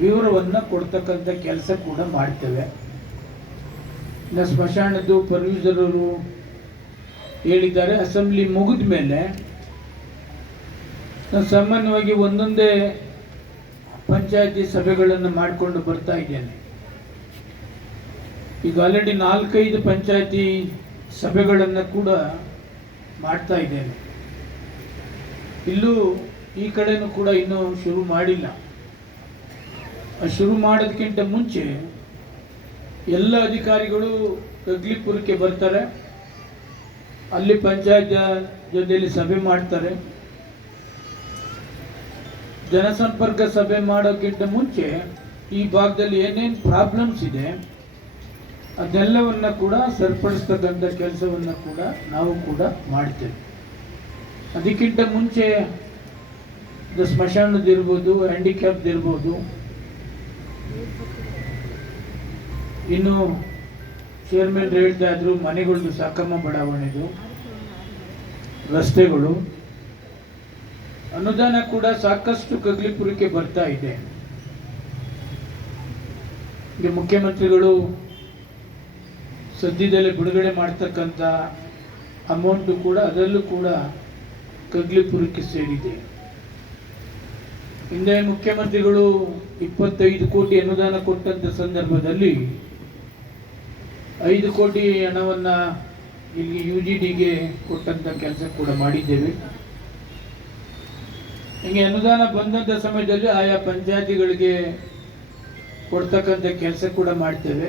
ವಿವರವನ್ನು ಕೊಡ್ತಕ್ಕಂಥ ಕೆಲಸ ಕೂಡ ಮಾಡ್ತೇವೆ. ಇನ್ನು ಸ್ಮಶಾನದ್ದು ಪರ್ವಿಸರರು ಹೇಳಿದ್ದಾರೆ, ಅಸೆಂಬ್ಲಿ ಮುಗಿದ ಮೇಲೆ ನಾನು ಸಾಮಾನ್ಯವಾಗಿ ಒಂದೊಂದೇ ಪಂಚಾಯತಿ ಸಭೆಗಳನ್ನು ಮಾಡಿಕೊಂಡು ಬರ್ತಾ ಇದ್ದೇನೆ. ಈಗ ಆಲ್ರೆಡಿ 4-5 ಪಂಚಾಯತಿ ಸಭೆಗಳನ್ನು ಕೂಡ ಮಾಡ್ತಾ ಇದ್ದೇನೆ. ಇಲ್ಲೂ ಈ ಕಡೆನೂ ಕೂಡ ಇನ್ನೂ ಶುರು ಮಾಡಿಲ್ಲ. ಶುರು ಮಾಡೋದಕ್ಕಿಂತ ಮುಂಚೆ ಎಲ್ಲ ಅಧಿಕಾರಿಗಳು ಕಗ್ಲಿಪುರಕ್ಕೆ ಬರ್ತಾರೆ, ಅಲ್ಲಿ ಪಂಚಾಯತ್ ಜೊತೆಯಲ್ಲಿ ಸಭೆ ಮಾಡ್ತಾರೆ. ಜನಸಂಪರ್ಕ ಸಭೆ ಮಾಡೋಕ್ಕಿಂತ ಮುಂಚೆ ಈ ಭಾಗದಲ್ಲಿ ಏನೇನು ಪ್ರಾಬ್ಲಮ್ಸ್ ಇದೆ ಅದೆಲ್ಲವನ್ನ ಕೂಡ ಸರಿಪಡಿಸ್ತಕ್ಕಂಥ ಕೆಲಸವನ್ನು ಕೂಡ ನಾವು ಕೂಡ ಮಾಡ್ತೇವೆ. ಅದಕ್ಕಿಂತ ಮುಂಚೆ ಸ್ಮಶಾನದಿರ್ಬೋದು, ಹ್ಯಾಂಡಿಕ್ಯಾಪ್ದಿರ್ಬೋದು, ಇನ್ನು ಚೇರ್ಮನ್ ಹೇಳ್ತಾ ಇದ್ರು ಮನೆಗಳದ್ದು ಸಾಕಮ್ಮ ಬಡಾವಣೆದು, ರಸ್ತೆಗಳು ಅನುದಾನ ಕೂಡ ಸಾಕಷ್ಟು ಕಗ್ಲಿಪುರಕ್ಕೆ ಬರ್ತಾ ಇದೆ. ಈಗ ಮುಖ್ಯಮಂತ್ರಿಗಳು ಸದ್ಯದಲ್ಲೇ ಬಿಡುಗಡೆ ಮಾಡ್ತಕ್ಕಂಥ ಅಮೌಂಟು ಕೂಡ ಅದರಲ್ಲೂ ಕೂಡ ಕಗ್ಲಿಪುರಕ್ಕೆ ಸೇರಿದೆ. ಹಿಂದೆ ಮುಖ್ಯಮಂತ್ರಿಗಳು 25 ಕೋಟಿ ಅನುದಾನ ಕೊಟ್ಟಂತ ಸಂದರ್ಭದಲ್ಲಿ 5 ಕೋಟಿ ಹಣವನ್ನು ಇಲ್ಲಿ UGDಗೆ ಕೊಟ್ಟಂತ ಕೆಲಸ ಕೂಡ ಮಾಡಿದ್ದೇವೆ. ಹಿಂಗೆ ಅನುದಾನ ಬಂದಂಥ ಸಮಯದಲ್ಲಿ ಆಯಾ ಪಂಚಾಯತಿಗಳಿಗೆ ಕೊಡ್ತಕ್ಕಂಥ ಕೆಲಸ ಕೂಡ ಮಾಡ್ತೇವೆ.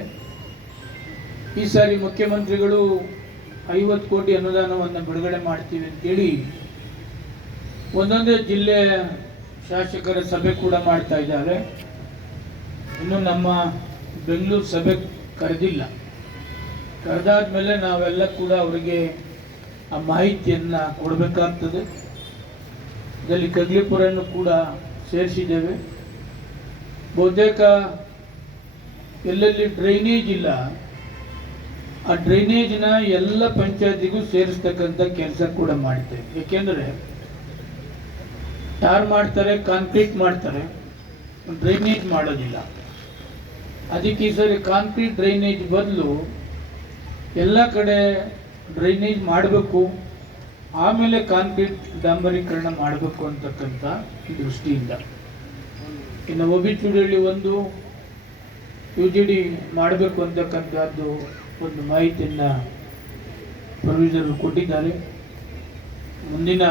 ಈ ಸಾರಿ ಮುಖ್ಯಮಂತ್ರಿಗಳು 50 ಕೋಟಿ ಅನುದಾನವನ್ನು ಬಿಡುಗಡೆ ಮಾಡ್ತೀವಿ ಅಂತೇಳಿ ಒಂದೊಂದೇ ಜಿಲ್ಲೆಯ ಶಾಸಕರ ಸಭೆ ಕೂಡ ಮಾಡ್ತಾ ಇದ್ದಾರೆ. ಇನ್ನು ನಮ್ಮ ಬೆಂಗಳೂರು ಸಭೆ ಕರೆದಿಲ್ಲ. ಕರೆದಾದ್ಮೇಲೆ ನಾವೆಲ್ಲ ಕೂಡ ಅವರಿಗೆ ಆ ಮಾಹಿತಿಯನ್ನು ಕೊಡಬೇಕಾಗ್ತದೆ. ಇದರಲ್ಲಿ ಕಗ್ಲಿಪುರನ್ನು ಕೂಡ ಸೇರಿಸಿದ್ದೇವೆ. ಬಹುತೇಕ ಎಲ್ಲೆಲ್ಲಿ ಡ್ರೈನೇಜ್ ಇಲ್ಲ ಆ ಡ್ರೈನೇಜ್ನ ಎಲ್ಲ ಪಂಚಾಯತಿಗೂ ಸೇರಿಸ್ತಕ್ಕಂಥ ಕೆಲಸ ಕೂಡ ಮಾಡ್ತೇವೆ. ಏಕೆಂದರೆ ಟಾರ್ ಮಾಡ್ತಾರೆ, ಕಾಂಕ್ರೀಟ್ ಮಾಡ್ತಾರೆ, ಡ್ರೈನೇಜ್ ಮಾಡೋದಿಲ್ಲ. ಅದಕ್ಕೆ ಈ ಸರಿ ಕಾಂಕ್ರೀಟ್ ಡ್ರೈನೇಜ್ ಬದಲು ಎಲ್ಲ ಕಡೆ ಡ್ರೈನೇಜ್ ಮಾಡಬೇಕು, ಆಮೇಲೆ ಕಾಂಕ್ರೀಟ್ ಡಾಂಬರೀಕರಣ ಮಾಡಬೇಕು ಅಂತಕ್ಕಂಥ ದೃಷ್ಟಿಯಿಂದ. ಇನ್ನು ಒಬಿಚುಡಿಯಲ್ಲಿ ಒಂದು UGD ಮಾಡಬೇಕು ಅಂತಕ್ಕಂಥದ್ದು ಒಂದು ಮಾಹಿತಿಯನ್ನು ಪ್ರೊವಿಸರು ಕೊಟ್ಟಿದ್ದಾರೆ. ಮುಂದಿನ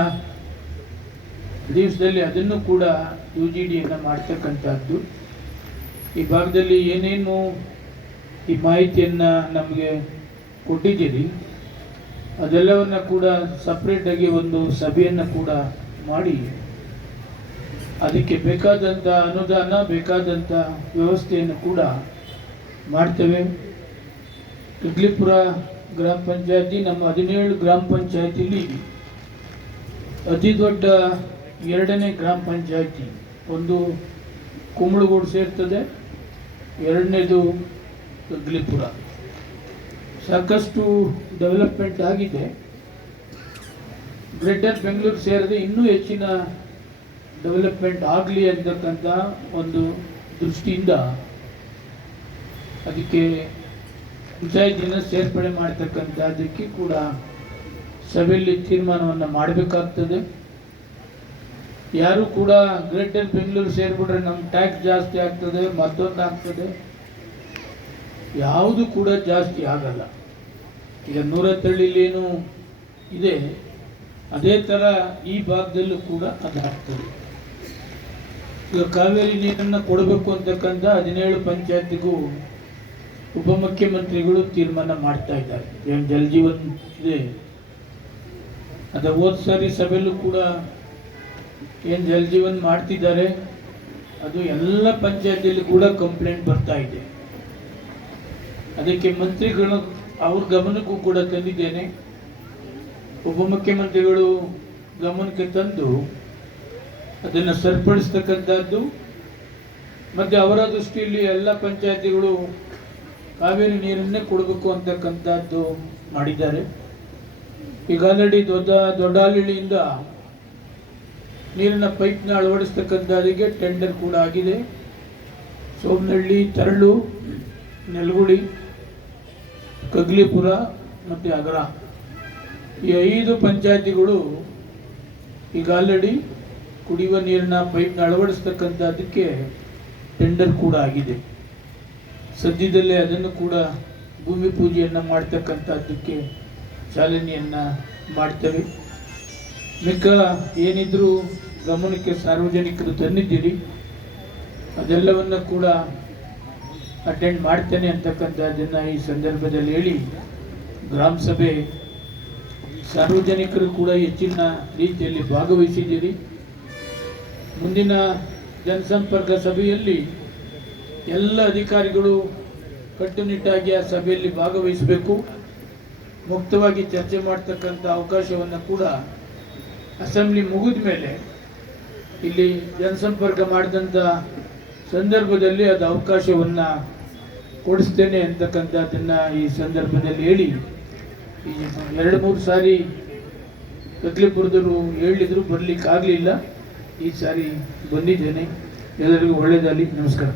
ದಿವಸದಲ್ಲಿ ಅದನ್ನು ಕೂಡ UGDಯನ್ನು ಮಾಡ್ತಕ್ಕಂಥದ್ದು. ಈ ಭಾಗದಲ್ಲಿ ಏನೇನು ಈ ಮಾಹಿತಿಯನ್ನು ನಮಗೆ ಕೊಟ್ಟಿದ್ದೀರಿ ಅದೆಲ್ಲವನ್ನು ಕೂಡ ಸಪ್ರೇಟಾಗಿ ಒಂದು ಸಭೆಯನ್ನು ಕೂಡ ಮಾಡಿ ಅದಕ್ಕೆ ಬೇಕಾದಂಥ ಅನುದಾನ, ಬೇಕಾದಂಥ ವ್ಯವಸ್ಥೆಯನ್ನು ಕೂಡ ಮಾಡ್ತೇವೆ. ಕಗ್ಲಿಪುರ ಗ್ರಾಮ ಪಂಚಾಯತಿ ನಮ್ಮ 17 ಗ್ರಾಮ ಪಂಚಾಯತಿಲಿ ಅತಿ ದೊಡ್ಡ 2ನೇ ಗ್ರಾಮ ಪಂಚಾಯತಿ. ಒಂದು ಕುಂಬಳಗೂಡು ಸೇರ್ತದೆ, 2ನೇದು ಕಗ್ಲಿಪುರ. ಸಾಕಷ್ಟು ಡೆವಲಪ್ಮೆಂಟ್ ಆಗಿದೆ. ಗ್ರೇಟರ್ ಬೆಂಗಳೂರು ಸೇರಿದೆ ಇನ್ನೂ ಹೆಚ್ಚಿನ ಡೆವಲಪ್ಮೆಂಟ್ ಆಗಲಿ ಅಂತಕ್ಕಂಥ ಒಂದು ದೃಷ್ಟಿಯಿಂದ ಅದಕ್ಕೆ ಪಂಚಾಯತಿನ ಸೇರ್ಪಡೆ ಮಾಡ್ತಕ್ಕಂಥದ್ದಕ್ಕೆ ಕೂಡ ಸಭೆಯಲ್ಲಿ ತೀರ್ಮಾನವನ್ನು ಮಾಡಬೇಕಾಗ್ತದೆ. ಯಾರು ಕೂಡ ಗ್ರೇಟರ್ ಬೆಂಗಳೂರು ಸೇರಿಬಿಟ್ರೆ ನಮ್ಮ ಟ್ಯಾಕ್ಸ್ ಜಾಸ್ತಿ ಆಗ್ತದೆ, ಮತ್ತೊಂದು ಆಗ್ತದೆ, ಯಾವುದು ಕೂಡ ಜಾಸ್ತಿ ಆಗಲ್ಲ. ಈಗ 110 ಏನು ಇದೆ ಅದೇ ಥರ ಈ ಭಾಗದಲ್ಲೂ ಕೂಡ ಅದಾಗ್ತದೆ. ಈಗ ಕಾವೇರಿ ನೀರನ್ನು ಕೊಡಬೇಕು ಅಂತಕ್ಕಂಥ 17 ಪಂಚಾಯತಿಗೂ ಉಪಮುಖ್ಯಮಂತ್ರಿಗಳು ತೀರ್ಮಾನ ಮಾಡ್ತಾ ಇದ್ದಾರೆ. ಏನು ಜಲಜೀವನ್ ಇದೆ ಅದ ಹೋದ ಸಾರಿ ಸಭೆಯಲ್ಲೂ ಕೂಡ ಏನು ಜಲಜೀವನ್ ಮಾಡ್ತಿದ್ದಾರೆ ಅದು ಎಲ್ಲ ಪಂಚಾಯತಿಯಲ್ಲಿ ಕೂಡ ಕಂಪ್ಲೇಂಟ್ ಬರ್ತಾ ಇದೆ. ಅದಕ್ಕೆ ಮಂತ್ರಿಗಳು ಅವ್ರ ಗಮನಕ್ಕೂ ಕೂಡ ತಂದಿದ್ದೇನೆ. ಉಪಮುಖ್ಯಮಂತ್ರಿಗಳು ಗಮನಕ್ಕೆ ತಂದು ಅದನ್ನು ಸರಿಪಡಿಸ್ತಕ್ಕಂಥದ್ದು ಮತ್ತು ಅವರ ದೃಷ್ಟಿಯಲ್ಲಿ ಎಲ್ಲ ಪಂಚಾಯತಿಗಳು ಕಾವೇರಿ ನೀರನ್ನೇ ಕೊಡಬೇಕು ಅಂತಕ್ಕಂಥದ್ದು ಮಾಡಿದ್ದಾರೆ. ಈಗ ಆಲ್ರೆಡಿ ದೊಡ್ಡಹಳ್ಳಿಯಿಂದ ನೀರಿನ ಪೈಪ್ನ ಅಳವಡಿಸ್ತಕ್ಕಂಥದ್ದಕ್ಕೆ ಟೆಂಡರ್ ಕೂಡ ಆಗಿದೆ. ಸೋಮನಹಳ್ಳಿ, ತರಳು, ನೆಲಗುಳಿ, ಕಗ್ಲಿಪುರ ಮತ್ತು ಅಗರ ಈ 5 ಪಂಚಾಯತಿಗಳು ಈಗ ಆಲ್ರೆಡಿ ಕುಡಿಯುವ ನೀರಿನ ಪೈಪ್ನ ಅಳವಡಿಸ್ತಕ್ಕಂಥದ್ದಕ್ಕೆ ಟೆಂಡರ್ ಕೂಡ ಆಗಿದೆ. ಸದ್ಯದಲ್ಲೇ ಅದನ್ನು ಕೂಡ ಭೂಮಿ ಪೂಜೆಯನ್ನು ಮಾಡ್ತಕ್ಕಂಥದ್ದಕ್ಕೆ ಚಾಲನೆಯನ್ನು ಮಾಡ್ತೇವೆ. ಮಿಕ್ಕ ಏನಿದ್ರೂ ಗಮನಕ್ಕೆ ಸಾರ್ವಜನಿಕರು ತಂದಿದ್ದೀರಿ, ಅದೆಲ್ಲವನ್ನು ಕೂಡ ಅಟೆಂಡ್ ಮಾಡ್ತೇನೆ ಅಂತಕ್ಕಂಥದ್ದನ್ನು ಈ ಸಂದರ್ಭದಲ್ಲಿ ಹೇಳಿ, ಗ್ರಾಮ ಸಭೆ ಸಾರ್ವಜನಿಕರು ಕೂಡ ಹೆಚ್ಚಿನ ರೀತಿಯಲ್ಲಿ ಭಾಗವಹಿಸಿದ್ದೀರಿ. ಮುಂದಿನ ಜನಸಂಪರ್ಕ ಸಭೆಯಲ್ಲಿ ಎಲ್ಲ ಅಧಿಕಾರಿಗಳು ಕಟ್ಟುನಿಟ್ಟಾಗಿ ಆ ಸಭೆಯಲ್ಲಿ ಭಾಗವಹಿಸಬೇಕು. ಮುಕ್ತವಾಗಿ ಚರ್ಚೆ ಮಾಡ್ತಕ್ಕಂಥ ಅವಕಾಶವನ್ನು ಕೂಡ ಅಸೆಂಬ್ಲಿ ಮುಗಿದ ಮೇಲೆ ಇಲ್ಲಿ ಜನಸಂಪರ್ಕ ಮಾಡಿದಂಥ ಸಂದರ್ಭದಲ್ಲಿ ಅದು ಅವಕಾಶವನ್ನು ಕೊಡಿಸ್ತೇನೆ ಅಂತಕ್ಕಂಥದ್ದನ್ನು ಈ ಸಂದರ್ಭದಲ್ಲಿ ಹೇಳಿ, ಈ 2-3 ಸಾರಿ ಕಗ್ಲಿಪುರದವರು ಹೇಳಿದ್ರು, ಬರಲಿಕ್ಕಾಗಲಿಲ್ಲ. ಈ ಸಾರಿ ಬಂದಿದ್ದೇನೆ. ಎಲ್ಲರಿಗೂ ಒಳ್ಳೆಯದಾಗಲಿ. ನಮಸ್ಕಾರ.